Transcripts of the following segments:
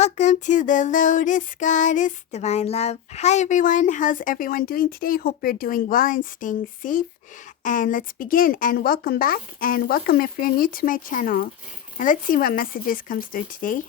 Welcome to the Lotus Goddess Divine Love. Hi everyone, how's everyone doing today? Hope you're doing well and staying safe. And let's begin. And welcome back, and welcome if you're new to my channel. And let's see what messages comes through today.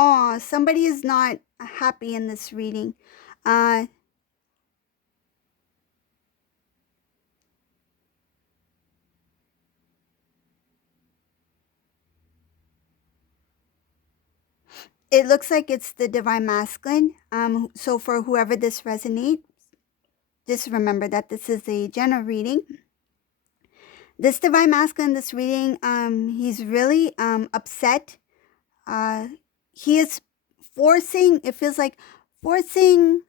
Oh, somebody is not happy in this reading. It looks like it's the Divine Masculine. So for whoever this resonates, just remember that this is a general reading. This Divine Masculine in this reading, he's really upset. He is forcing, it feels like forcing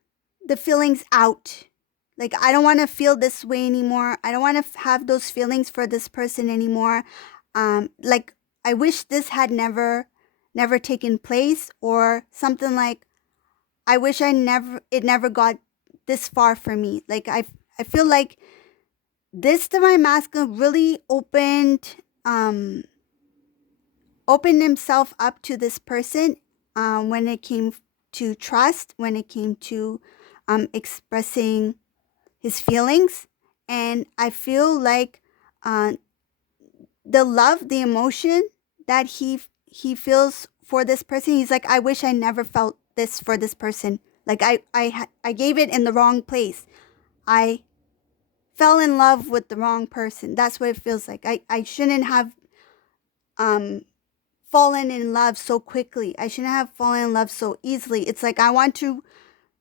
the feelings out. Like, I don't want to feel this way anymore. I don't want to have those feelings for this person anymore. Like, I wish this had never taken place, or something like, I wish it never got this far for me. Like, I feel like this Divine Masculine really opened himself up to this person when it came to trust, when it came to expressing his feelings. And I feel like the love, the emotion that he feels for this person, he's like, I wish I never felt this for this person. Like, I gave it in the wrong place. I fell in love with the wrong person. That's what it feels like. I shouldn't have fallen in love so quickly. I shouldn't have fallen in love so easily. It's like, I want to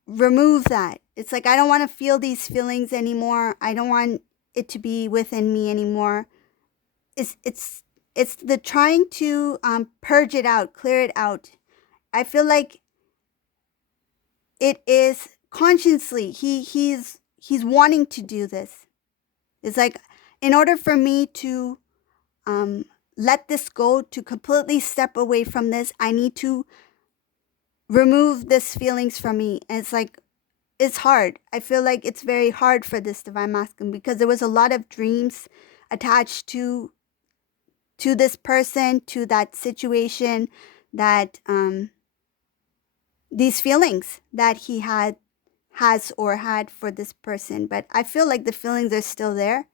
remove that. It's like, I don't want to feel these feelings anymore. I don't want it to be within me anymore. It's the trying to purge it out, clear it out. I feel like it is consciously he's wanting to do this. It's like, in order for me to let this go, to completely step away from this, I need to remove this feelings from me. And it's like, it's hard. I feel like it's very hard for this Divine Masculine, because there was a lot of dreams attached to this person, to that situation, that these feelings that he has for this person. But I feel like the feelings are still there,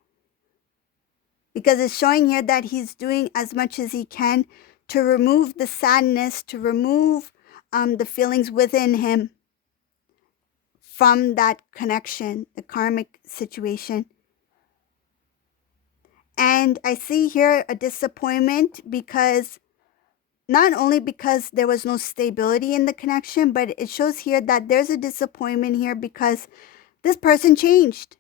because it's showing here that he's doing as much as he can to remove the sadness, to remove the feelings within him from that connection, the karmic situation. And I see here a disappointment, because not only because there was no stability in the connection, but it shows here that there's a disappointment here because this person changed.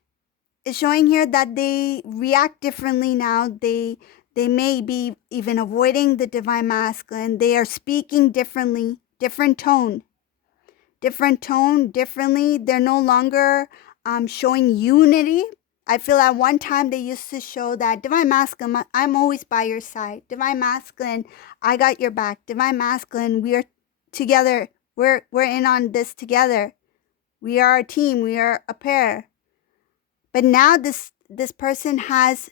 It's showing here that they react differently now. They may be even avoiding the Divine Masculine. They are speaking differently, differently. They're no longer showing unity. I feel at one time they used to show that Divine Masculine, I'm always by your side. Divine Masculine, I got your back. Divine Masculine, we are together. We're in on this together. We are a team. We are a pair. But now this person has,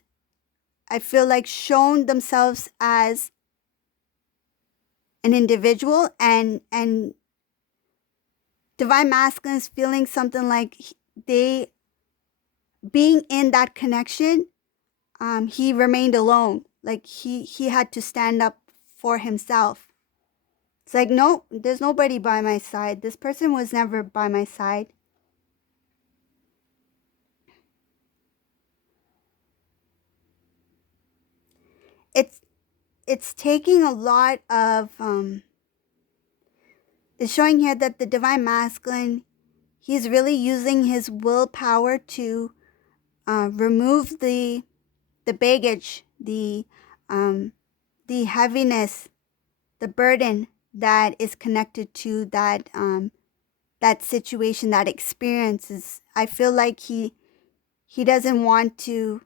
I feel like, shown themselves as an individual, and Divine Masculine is feeling something like they, being in that connection, he remained alone. Like he had to stand up for himself. It's like, no, there's nobody by my side. This person was never by my side. it's it's taking a lot of it's showing here that the divine masculine, he's really using his willpower to remove the baggage, the heaviness, the burden that is connected to that situation, that experiences. I feel like he doesn't want to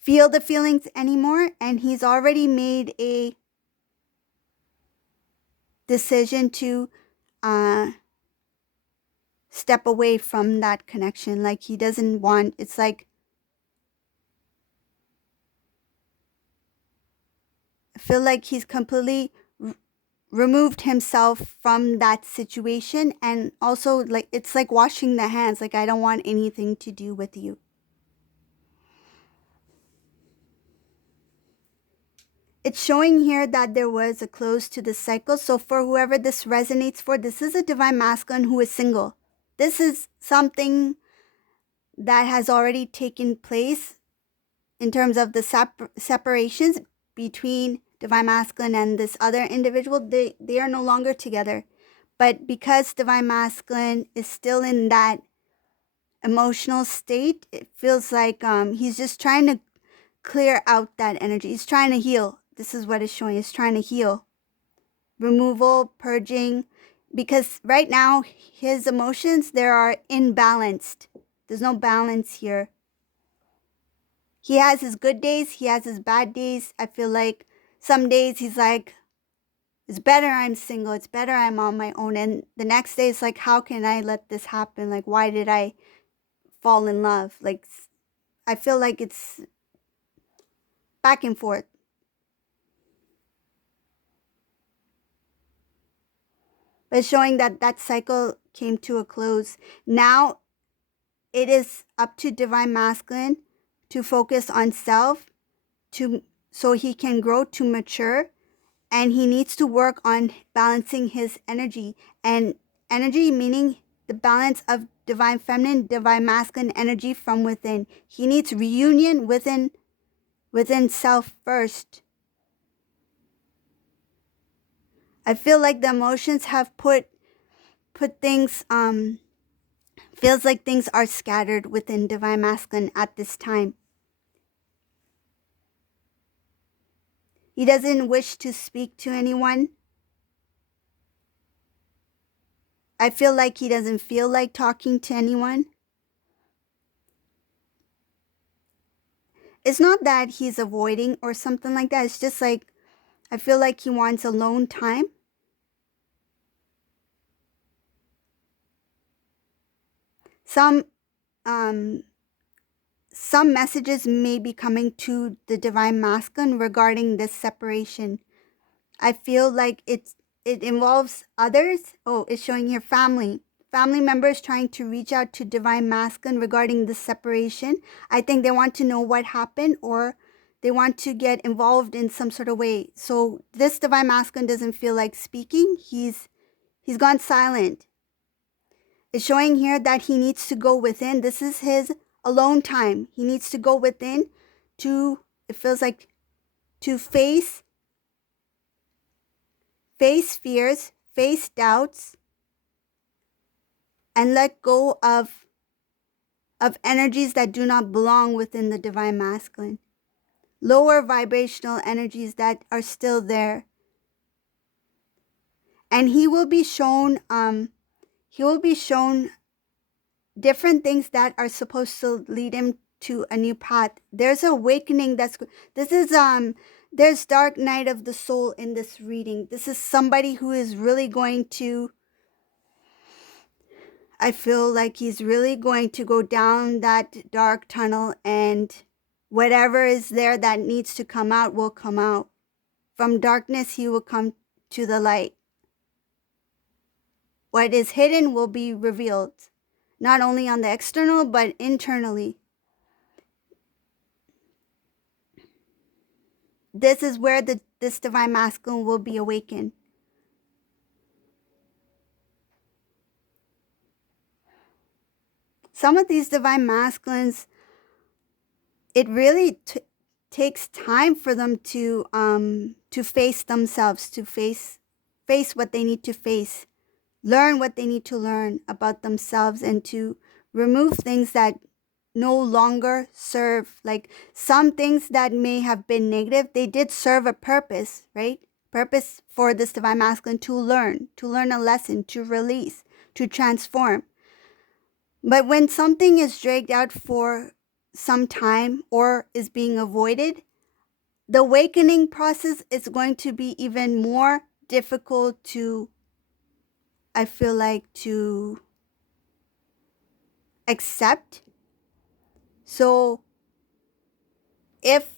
feel the feelings anymore, and he's already made a decision to step away from that connection. Like he doesn't want, it's like, I feel like he's completely removed himself from that situation, and also like it's like washing the hands, like I don't want anything to do with you. It's showing here that there was a close to the cycle. So for whoever this resonates for, this is a divine masculine who is single. This is something that has already taken place in terms of the separations between divine masculine and this other individual. They are no longer together. But because divine masculine is still in that emotional state, it feels like he's just trying to clear out that energy. He's trying to heal. This is what it's showing. He's trying to heal. Removal, purging, because right now his emotions, they are imbalanced. There's no balance here. He has his good days, he has his bad days. I feel like some days he's like, it's better I'm single, it's better I'm on my own. And the next day it's like, how can I let this happen? Like, why did I fall in love? Like, I feel like it's back and forth. But showing that that cycle came to a close. Now it is up to divine masculine to focus on self, so he can grow to mature, and he needs to work on balancing his energy. And energy meaning the balance of divine feminine, divine masculine energy from within. He needs reunion within self first. I feel like the emotions have put things feels like things are scattered within divine masculine at this time. He doesn't wish to speak to anyone. I feel like he doesn't feel like talking to anyone. It's not that he's avoiding or something like that. It's just like, I feel like he wants alone time. Some messages may be coming to the divine masculine regarding this separation. I feel like it involves others. Oh, it's showing here family members trying to reach out to divine masculine regarding this separation. I think they want to know what happened, or they want to get involved in some sort of way. So this divine masculine doesn't feel like speaking. He's gone silent. It's showing here that he needs to go within. This is his alone time. He needs to go within to, it feels like, to face fears, face doubts, and let go of energies that do not belong within the divine masculine. Lower vibrational energies that are still there. And he will be shown different things that are supposed to lead him to a new path. There's awakening there's dark night of the soul in this reading. This is somebody who is really going to, I feel like he's really going to go down that dark tunnel, and whatever is there that needs to come out will come out. From darkness, he will come to the light. What is hidden will be revealed, not only on the external, but internally. This is where this divine masculine will be awakened. Some of these divine masculines, it really takes time for them to face themselves, to face what they need to face, learn what they need to learn about themselves, and to remove things that no longer serve. Like some things that may have been negative, they did serve a purpose, right? Purpose for this divine masculine to learn a lesson, to release, to transform. But when something is dragged out for some time or is being avoided, the awakening process is going to be even more difficult to, I feel like, to accept. So if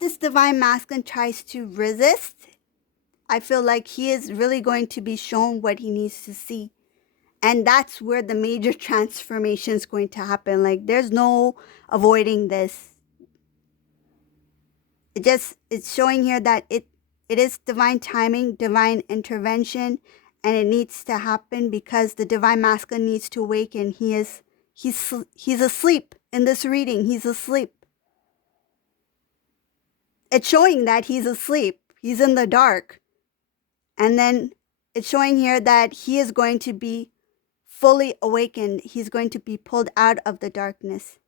this divine masculine tries to resist, I feel like he is really going to be shown what he needs to see. And that's where the major transformation is going to happen. Like there's no avoiding this. It's showing here that it is divine timing, divine intervention, and it needs to happen because the divine masculine needs to awaken. He's asleep in this reading. He's asleep. It's showing that he's asleep. He's in the dark. And then it's showing here that he is going to be fully awakened. He's going to be pulled out of the darkness.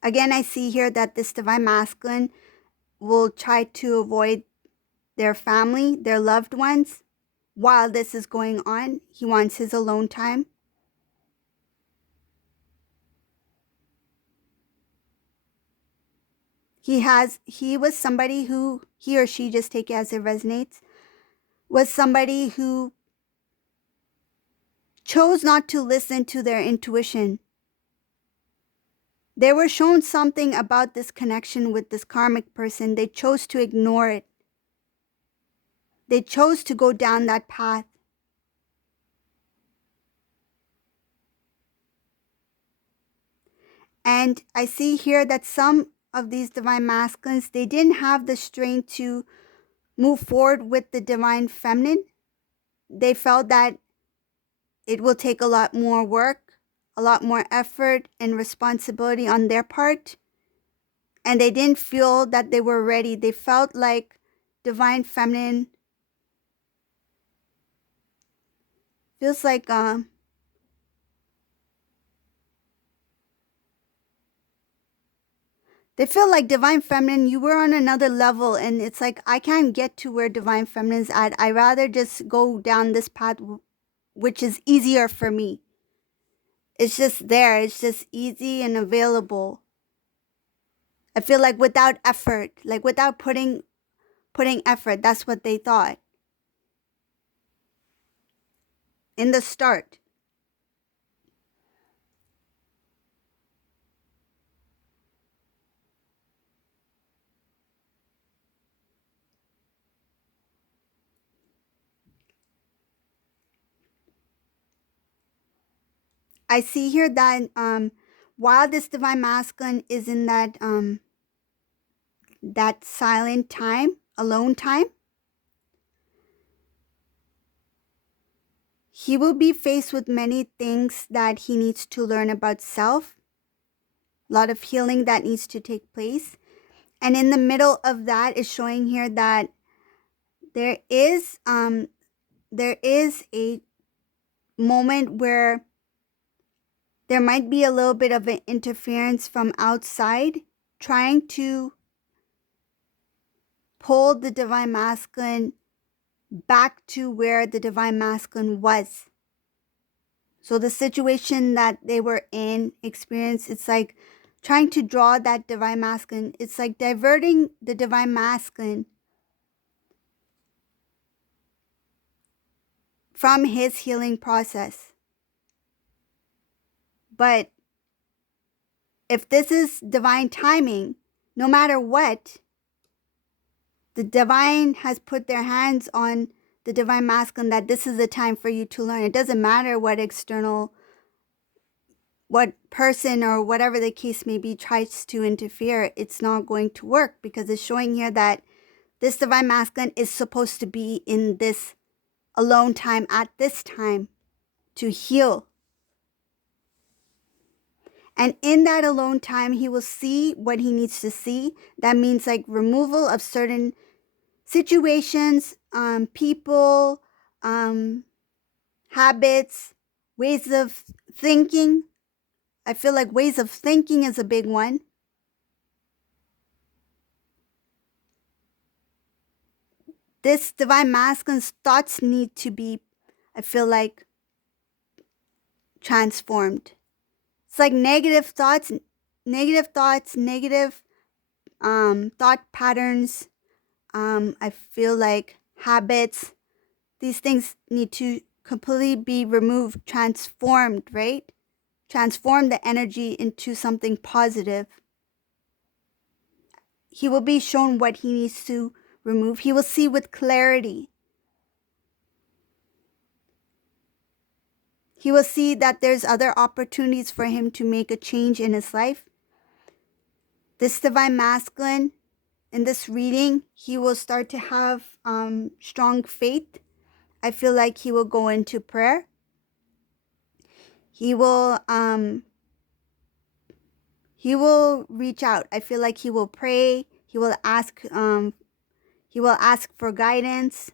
Again, I see here that this divine masculine will try to avoid their family, their loved ones, while this is going on. He wants his alone time. He was somebody who, he or she, just take it as it resonates, was somebody who chose not to listen to their intuition. They were shown something about this connection with this karmic person. They chose to ignore it. They chose to go down that path. And I see here that some of these divine masculines, they didn't have the strength to move forward with the divine feminine. They felt that it will take a lot more work, a lot more effort and responsibility on their part. And they didn't feel that they were ready. They felt like divine feminine feels like they feel like divine feminine, you were on another level, and it's like, I can't get to where divine feminine's at. I rather just go down this path, which is easier for me. It's just there. It's just easy and available. I feel like without effort, like without putting effort, that's what they thought in the start. I see here that while this divine masculine is in that that silent time, alone time, he will be faced with many things that he needs to learn about self, a lot of healing that needs to take place. And in the middle of that is showing here that there is a moment where there might be a little bit of an interference from outside trying to pull the divine masculine back to where the divine masculine was. So the situation that they were in, experience, it's like trying to draw that divine masculine. It's like diverting the divine masculine from his healing process. But if this is divine timing, no matter what, the divine has put their hands on the divine masculine that this is the time for you to learn. It doesn't matter what external, what person or whatever the case may be tries to interfere. It's not going to work because it's showing here that This divine masculine is supposed to be in this alone time at this time to heal. And in that alone time, he will see what he needs to see. That means like removal of certain situations, people, habits, ways of thinking. I feel like ways of thinking is a big one. This divine masculine's thoughts need to be, I feel like, transformed. It's like negative thoughts, negative thought patterns. I feel like habits. These things need to completely be removed, transformed, right? Transform the energy into something positive. He will be shown what he needs to remove. He will see with clarity. He will see that there's other opportunities for him to make a change in his life. This divine masculine, in this reading, he will start to have strong faith. I feel like he will go into prayer. He will reach out. I feel like he will pray. He will ask for guidance.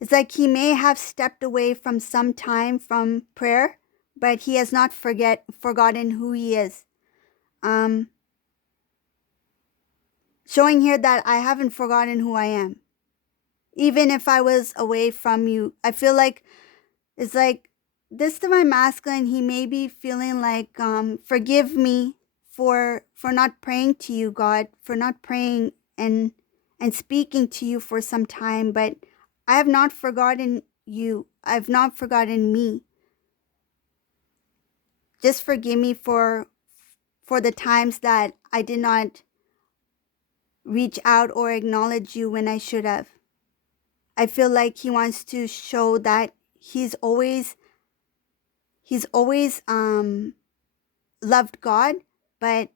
It's like he may have stepped away from some time from prayer, but he has not forgotten who he is. Showing here that I haven't forgotten who I am. Even if I was away from you, I feel like it's like this divine masculine, he may be feeling like, forgive me for not praying to you, God, for not praying and speaking to you for some time, but I have not forgotten you. I've not forgotten me. Just forgive me for the times that I did not reach out or acknowledge you when I should have. I feel like he wants to show that he's always loved God, but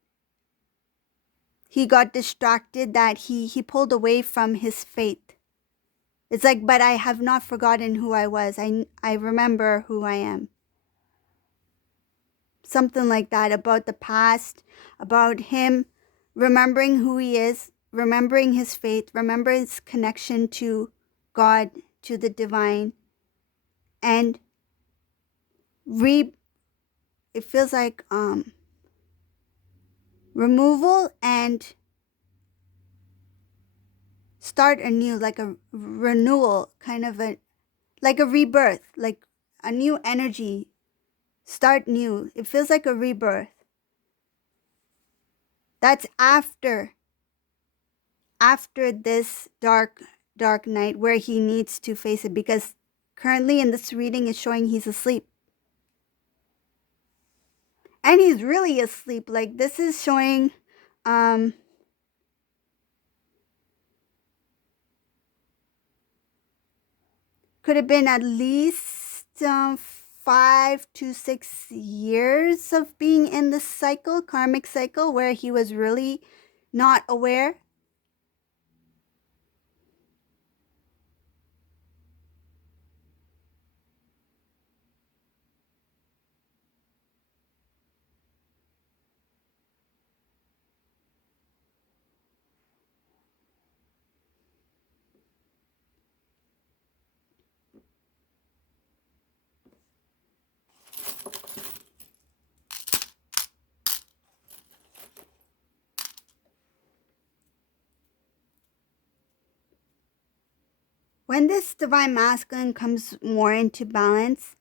he got distracted, that he pulled away from his faith. It's like, but I have not forgotten who I was. I remember who I am. Something like that, about the past, about him remembering who he is, remembering his faith, remembering his connection to God, to the divine, and it feels like removal and start anew, like a renewal, kind of like a rebirth, like a new energy, start new. It feels like a rebirth. That's after this dark night where he needs to face it, because currently in this reading it's showing he's asleep. And he's really asleep. Like, this is showing could have been at least 5 to 6 years of being in this cycle, karmic cycle, where he was really not aware. When this divine masculine comes more into balance,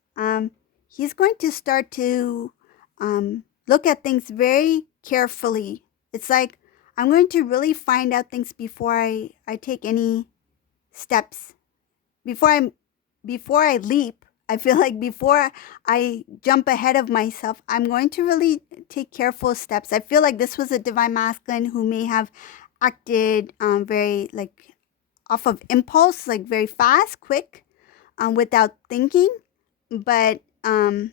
he's going to start to look at things very carefully. It's like, I'm going to really find out things before I take any steps. Before I leap, I feel like before I jump ahead of myself, I'm going to really take careful steps. I feel like this was a divine masculine who may have acted very like off of impulse, like very fast, quick, without thinking, but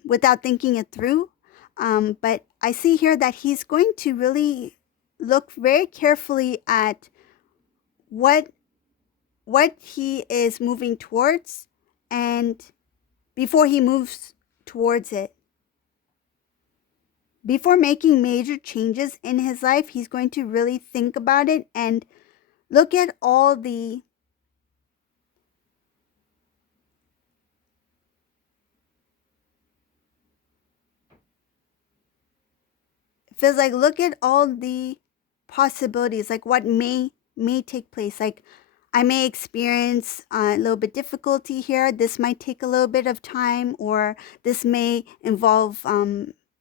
without thinking it through. But I see here that he's going to really look very carefully at what he is moving towards, and before he moves towards it. Before making major changes in his life, he's going to really think about it and look at all the feels like look at all the possibilities, like what may take place. Like, I may experience a little bit difficulty here. This might take a little bit of time, or this may involve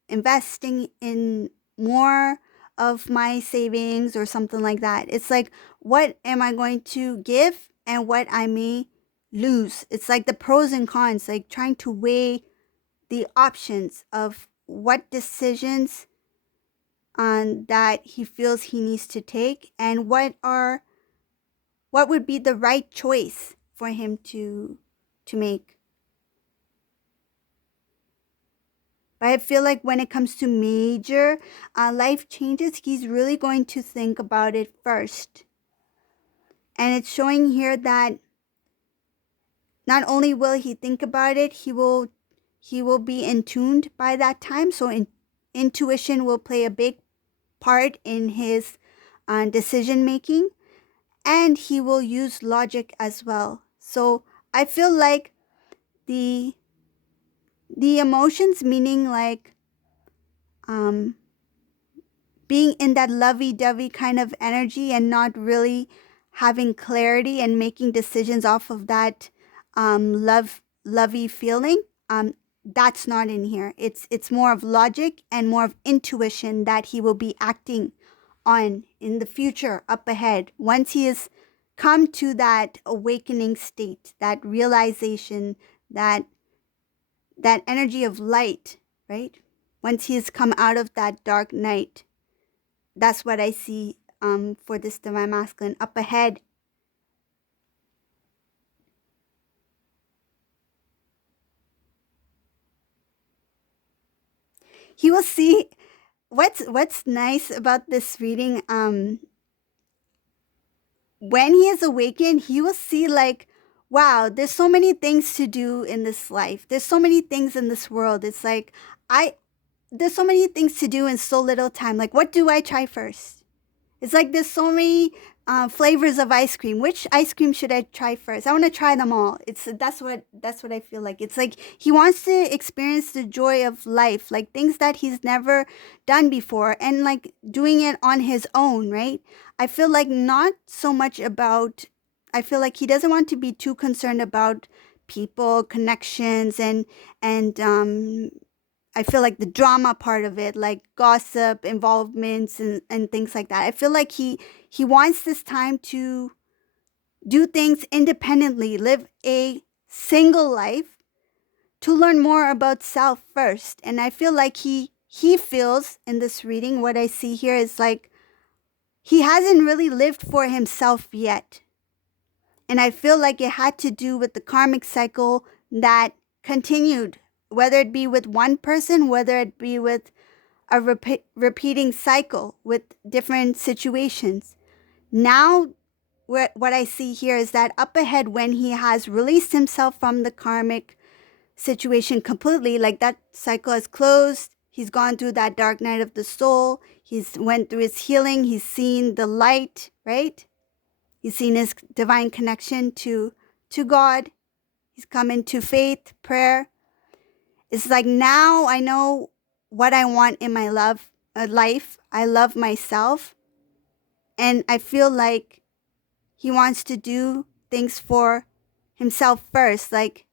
investing in more of my savings or something like that. It's like, what am I going to give and what I may lose? It's like the pros and cons, like trying to weigh the options of what decisions that he feels he needs to take, and what would be the right choice for him to make. But I feel like when it comes to major life changes, he's really going to think about it first. And it's showing here that not only will he think about it, he will be in tuned by that time. So intuition will play a big part in his decision making, and he will use logic as well. So I feel like the emotions, meaning like being in that lovey-dovey kind of energy and not really having clarity and making decisions off of that lovey feeling, that's not in here. It's more of logic and more of intuition that he will be acting on in the future, up ahead, once he has come to that awakening state, that realization, that energy of light, right? Once he has come out of that dark night. That's what I see for this divine masculine up ahead. He will see what's nice about this reading. When he is awakened, he will see like, wow, there's so many things to do in this life. There's so many things in this world. It's like, there's so many things to do in so little time. Like, what do I try first? It's like there's so many flavors of ice cream. Which ice cream should I try first? I want to try them all. That's what I feel like. It's like he wants to experience the joy of life, like things that he's never done before, and like doing it on his own, right? I feel like not so much about. I feel like he doesn't want to be too concerned about people, connections, and I feel like the drama part of it, like gossip, involvements, and things like that. I feel like he wants this time to do things independently, live a single life, to learn more about self first. And I feel like he feels in this reading, what I see here is like he hasn't really lived for himself yet. And I feel like it had to do with the karmic cycle that continued, whether it be with one person, whether it be with a repeating cycle with different situations. Now, what I see here is that up ahead, when he has released himself from the karmic situation completely, like that cycle has closed, he's gone through that dark night of the soul, he's went through his healing, he's seen the light, right? He's seen his divine connection to God. He's come into faith, prayer. It's like, now I know what I want in my life. I love myself. And I feel like he wants to do things for himself first. Like,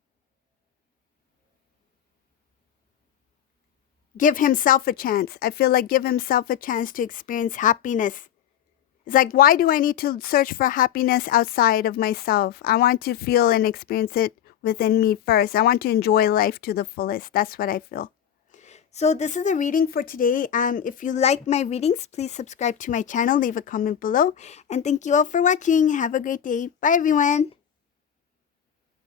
give himself a chance. I feel like give himself a chance to experience happiness. It's like, why do I need to search for happiness outside of myself? I want to feel and experience it within me first. I want to enjoy life to the fullest. That's what I feel. So this is the reading for today. If you like my readings, please subscribe to my channel, leave a comment below. And thank you all for watching. Have a great day. Bye, everyone.